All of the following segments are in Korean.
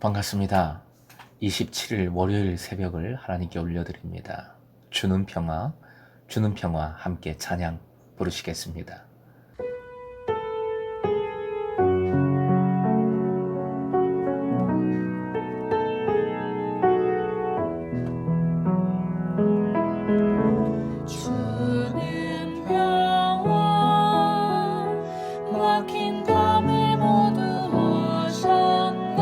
반갑습니다. 27일 월요일 새벽을 하나님께 올려드립니다. 주는 평화 함께 찬양 부르시겠습니다. 주는 평화 막힌 담을 모두 하셨네.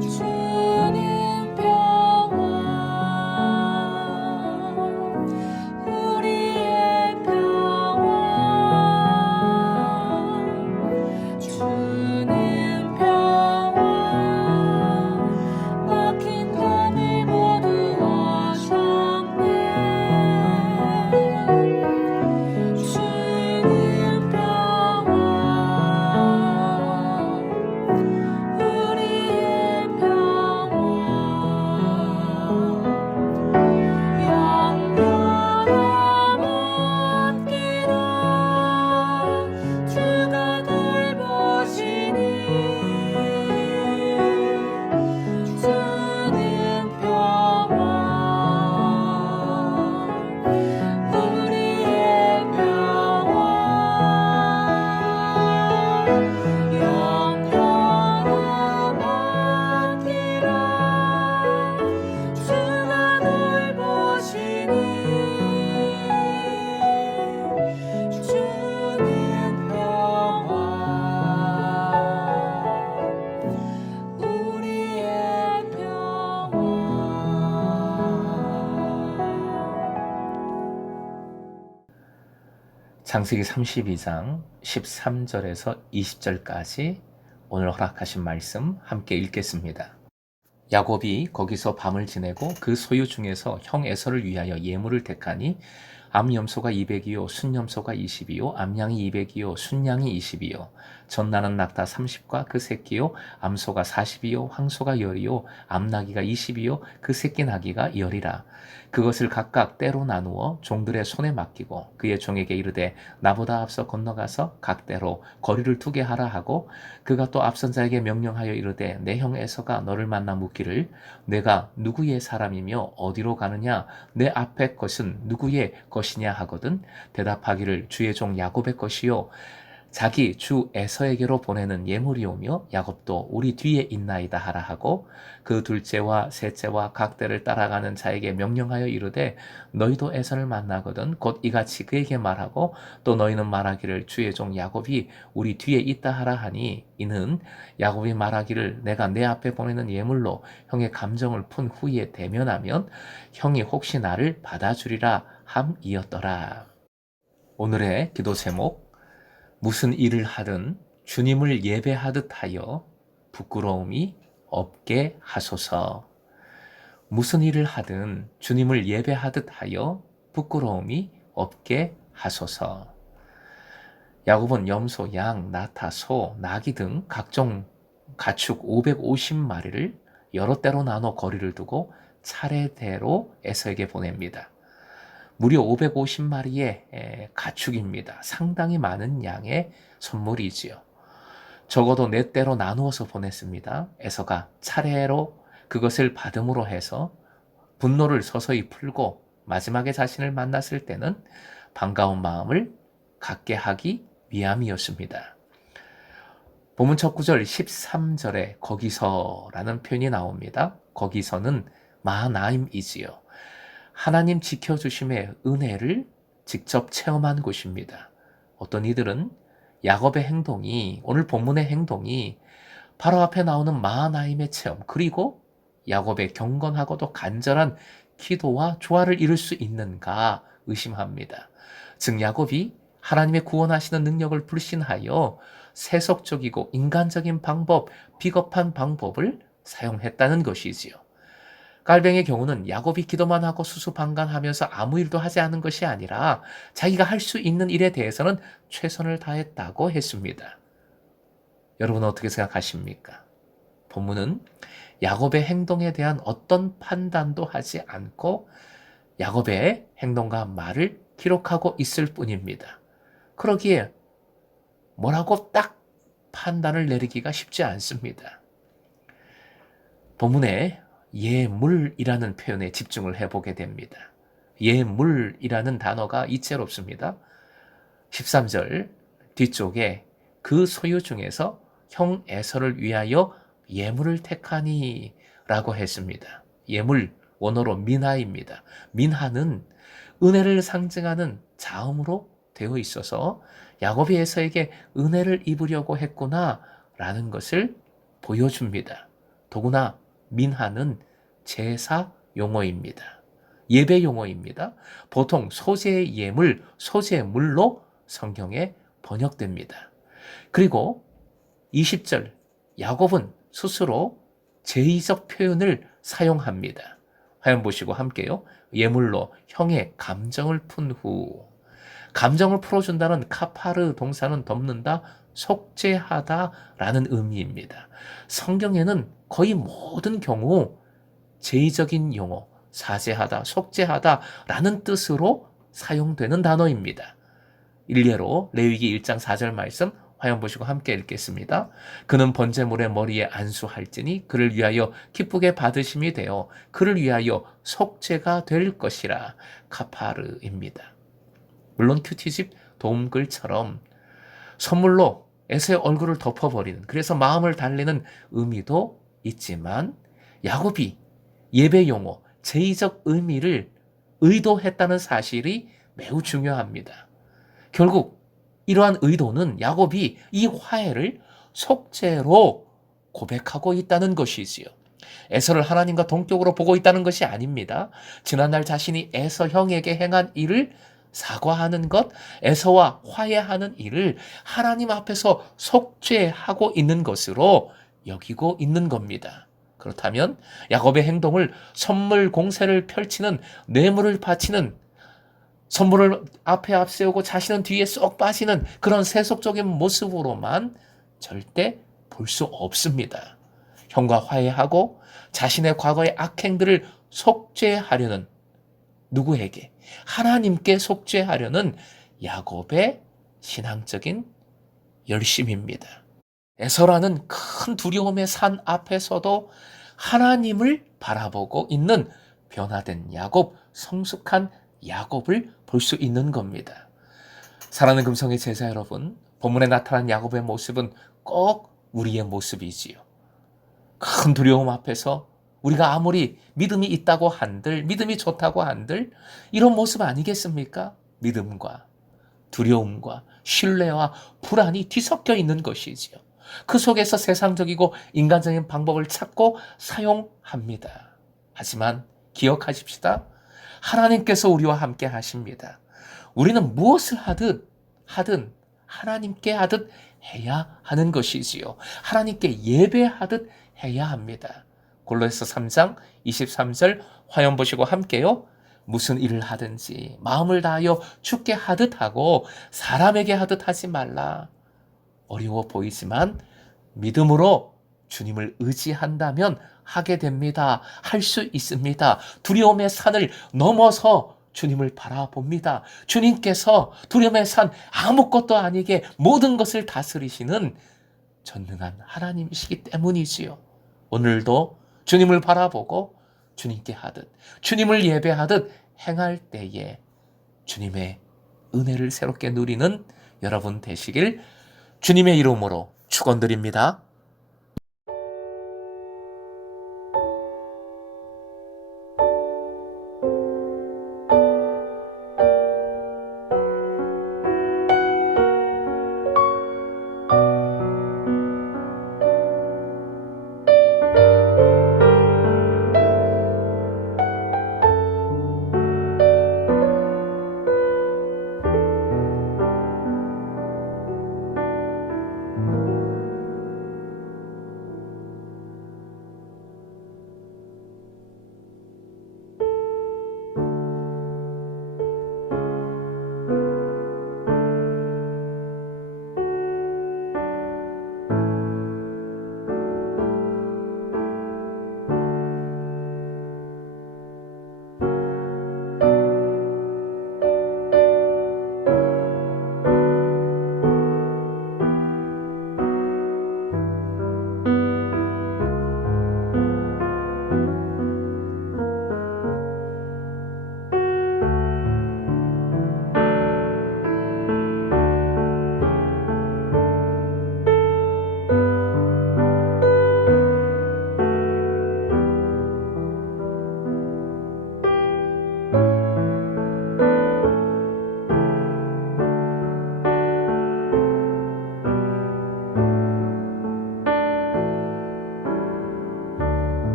주는 평화 우리의 평화 주는 평화 막힌 담을 모두 하셨네. 주는 평화 우리의 평화 영원한 맡기라. 주가 돌보시니 주는 평화 우리의 평화 영원한 맡기라. 주가 돌보시니 주는 평화 우리의 평화. 창세기 32장 13절에서 20절까지 오늘 허락하신 말씀 함께 읽겠습니다. 야곱이 거기서 밤을 지내고 그 소유 중에서 형 에서를 위하여 예물을 택하니 암염소가 200이요 순염소가 20이요 암양이 200이요 순양이 20이요 전나는 낙타 30과 그 새끼요 암소가 40이요 황소가 10이요 암나귀가 20이요 그 새끼 나귀가 10이라. 그것을 각각 때로 나누어 종들의 손에 맡기고 그의 종에게 이르되 나보다 앞서 건너가서 각 때로 거리를 두게 하라 하고 그가 또 앞선 자에게 명령하여 이르되 내 형 에서가 너를 만나 묻기를 내가 누구의 사람이며 어디로 가느냐 내 앞에 것은 누구의 것이냐 하거든 대답하기를 주의 종 야곱의 것이요 자기 주 에서에게로 보내는 예물이오며 야곱도 우리 뒤에 있나이다 하라 하고 그 둘째와 셋째와 각 때를 따라가는 자에게 명령하여 이르되 너희도 에서를 만나거든 곧 이같이 그에게 말하고 또 너희는 말하기를 주의 종 야곱이 우리 뒤에 있다 하라 하니 이는 야곱이 말하기를 내가 내 앞에 보내는 예물로 형의 감정을 푼 후에 대면하면 형이 혹시 나를 받아주리라 함이었더라. 오늘의 기도 제목 무슨 일을 하든 주님을 예배하듯 하여 부끄러움이 없게 하소서. 무슨 일을 하든 주님을 예배하듯 하여 부끄러움이 없게 하소서. 야곱은 염소, 양, 나타, 소, 나귀 등 각종 가축 550마리를 여러 때로 나눠 거리를 두고 차례대로 에서에게 보냅니다. 무려 550마리의 가축입니다. 상당히 많은 양의 선물이지요. 적어도 4대로 나누어서 보냈습니다. 에서가 차례로 그것을 받음으로 해서 분노를 서서히 풀고 마지막에 자신을 만났을 때는 반가운 마음을 갖게 하기 위함이었습니다. 본문 첫 구절 13절에 거기서라는 표현이 나옵니다. 거기서는 마하나임이지요. 하나님 지켜주심의 은혜를 직접 체험한 곳입니다. 어떤 이들은 야곱의 행동이 오늘 본문의 행동이 바로 앞에 나오는 마하나임의 체험 그리고 야곱의 경건하고도 간절한 기도와 조화를 이룰 수 있는가 의심합니다. 즉 야곱이 하나님의 구원하시는 능력을 불신하여 세속적이고 인간적인 방법, 비겁한 방법을 사용했다는 것이지요. 깔뱅의 경우는 야곱이 기도만 하고 수수방관하면서 아무 일도 하지 않은 것이 아니라 자기가 할 수 있는 일에 대해서는 최선을 다했다고 했습니다. 여러분 어떻게 생각하십니까? 본문은 야곱의 행동에 대한 어떤 판단도 하지 않고 야곱의 행동과 말을 기록하고 있을 뿐입니다. 그러기에 뭐라고 딱 판단을 내리기가 쉽지 않습니다. 본문에 예물이라는 표현에 집중을 해보게 됩니다. 예물이라는 단어가 이채롭습니다. 13절 뒤쪽에 그 소유 중에서 형 에서를 위하여 예물을 택하니 라고 했습니다. 예물, 원어로 민하입니다. 민하는 은혜를 상징하는 자음으로 되어 있어서 야곱이 에서에게 은혜를 입으려고 했구나 라는 것을 보여줍니다. 더구나 민하는 제사 용어입니다. 예배 용어입니다. 보통 소재의 예물, 소재물로 성경에 번역됩니다. 그리고 20절 야곱은 스스로 제의적 표현을 사용합니다. 화면 보시고 함께요. 예물로 형의 감정을 푼 후. 감정을 풀어준다는 카파르 동사는 덮는다, 속죄하다라는 의미입니다. 성경에는 거의 모든 경우 제의적인 용어, 사죄하다, 속죄하다라는 뜻으로 사용되는 단어입니다. 일례로 레위기 1장 4절 말씀 화면 보시고 함께 읽겠습니다. 그는 번제물의 머리에 안수할지니 그를 위하여 기쁘게 받으심이 되어 그를 위하여 속죄가 될 것이라. 카파르입니다. 물론 큐티집 도움글처럼 선물로 에서의 얼굴을 덮어버리는, 그래서 마음을 달래는 의미도 있지만 야곱이 예배 용어, 제의적 의미를 의도했다는 사실이 매우 중요합니다. 결국 이러한 의도는 야곱이 이 화해를 속죄로 고백하고 있다는 것이지요. 에서를 하나님과 동격으로 보고 있다는 것이 아닙니다. 지난날 자신이 에서 형에게 행한 일을 사과하는 것, 에서와 화해하는 일을 하나님 앞에서 속죄하고 있는 것으로 여기고 있는 겁니다. 그렇다면 야곱의 행동을 선물 공세를 펼치는, 뇌물을 바치는, 선물을 앞에 앞세우고 자신은 뒤에 쏙 빠지는 그런 세속적인 모습으로만 절대 볼 수 없습니다. 형과 화해하고 자신의 과거의 악행들을 속죄하려는, 누구에게? 하나님께 속죄하려는 야곱의 신앙적인 열심입니다. 에서라는 큰 두려움의 산 앞에서도 하나님을 바라보고 있는 변화된 야곱, 성숙한 야곱을 볼 수 있는 겁니다. 사랑하는 금성의 제자 여러분, 본문에 나타난 야곱의 모습은 꼭 우리의 모습이지요. 큰 두려움 앞에서 우리가 아무리 믿음이 있다고 한들, 믿음이 좋다고 한들 이런 모습 아니겠습니까? 믿음과 두려움과 신뢰와 불안이 뒤섞여 있는 것이지요. 그 속에서 세상적이고 인간적인 방법을 찾고 사용합니다. 하지만 기억하십시다. 하나님께서 우리와 함께 하십니다. 우리는 무엇을 하든 하나님께 하듯 해야 하는 것이지요. 하나님께 예배하듯 해야 합니다. 골로새서 3장 23절 화면 보시고 함께요. 무슨 일을 하든지 마음을 다하여 주께 하듯 하고 사람에게 하듯 하지 말라. 어려워 보이지만 믿음으로 주님을 의지한다면 하게 됩니다. 할 수 있습니다. 두려움의 산을 넘어서 주님을 바라봅니다. 주님께서 두려움의 산 아무것도 아니게 모든 것을 다스리시는 전능한 하나님이시기 때문이지요. 오늘도 주님을 바라보고 주님께 하듯, 주님을 예배하듯 행할 때에 주님의 은혜를 새롭게 누리는 여러분 되시길 주님의 이름으로 축원드립니다.